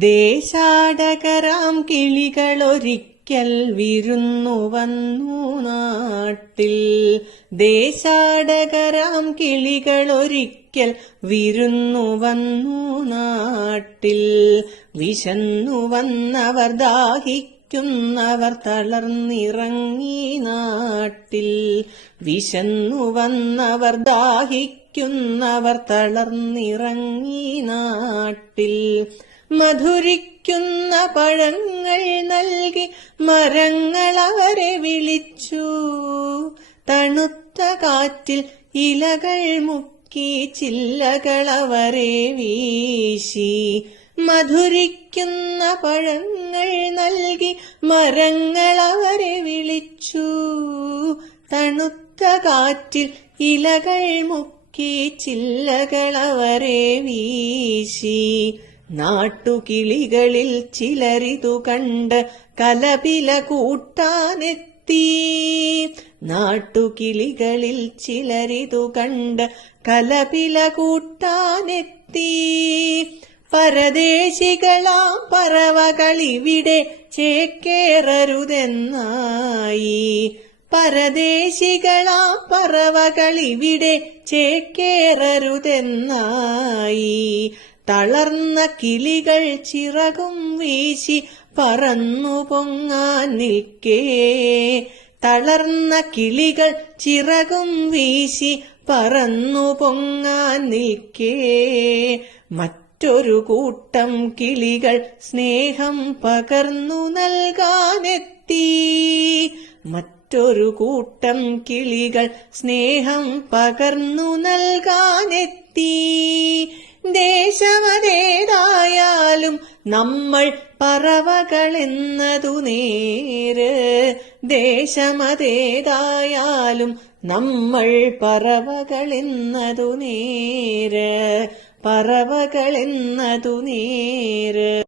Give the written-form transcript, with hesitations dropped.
ദേശാടകരാം കിളികളൊരിക്കൽ വിരുന്നു വന്നു നാട്ടിൽ. ദേശാടകരാം കിളികളൊരിക്കൽ വിരുന്നു വന്നു നാട്ടിൽ. വിശന്നു വന്നവർ ദാഹിക്കുന്നവർ തളർന്നിറങ്ങി നാട്ടിൽ. വിശന്നു വന്നവർ ദാഹിക്കുന്നവർ തളർന്നിറങ്ങി നാട്ടിൽ. മധുരിക്കുന്ന പഴങ്ങൾ നൽകി മരങ്ങൾ അവരെ വിളിച്ചു. തണുത്ത കാറ്റിൽ ഇലകൾ മുക്കി ചില്ലകൾ അവരെ വീശി. മധുരിക്കുന്ന പഴങ്ങൾ നൽകി മരങ്ങൾ അവരെ വിളിച്ചു. തണുത്ത കാറ്റിൽ ഇലകൾ മുക്കി ചില്ലകൾ അവരെ വീശി. നാട്ടുകിളികളിൽ ചിലരിതു കണ്ട് കലപില കൂട്ടാനെത്തി. നാട്ടുകിളികളിൽ ചിലരിതു കണ്ട് കലപില കൂട്ടാനെത്തി. പരദേശികളാം പറവകളിവിടെ ചേക്കേറരുതെന്നായി. പരദേശികളാം പറവകളിവിടെ ചേക്കേറരുതെന്നായി. തളർന്ന കിളികൾ ചിറകും വീശി പറന്നു പൊങ്ങാൻ നിൽക്കേ. തളർന്ന കിളികൾ ചിറകും വീശി പറന്നു പൊങ്ങാൻ നിൽക്കേ. മറ്റൊരു കൂട്ടം കിളികൾ സ്നേഹം പകർന്നു നൽകാനെത്തി. മറ്റൊരു കൂട്ടം കിളികൾ സ്നേഹം പകർന്നു നൽകാനെത്തി. ദേശമതേതായാലും നമ്മൾ പറവകളെന്നതു നേര്. ദേശമതേതായാലും നമ്മൾ പറവകളെന്നതു നേര്. പറവകളെന്നതു നേര്.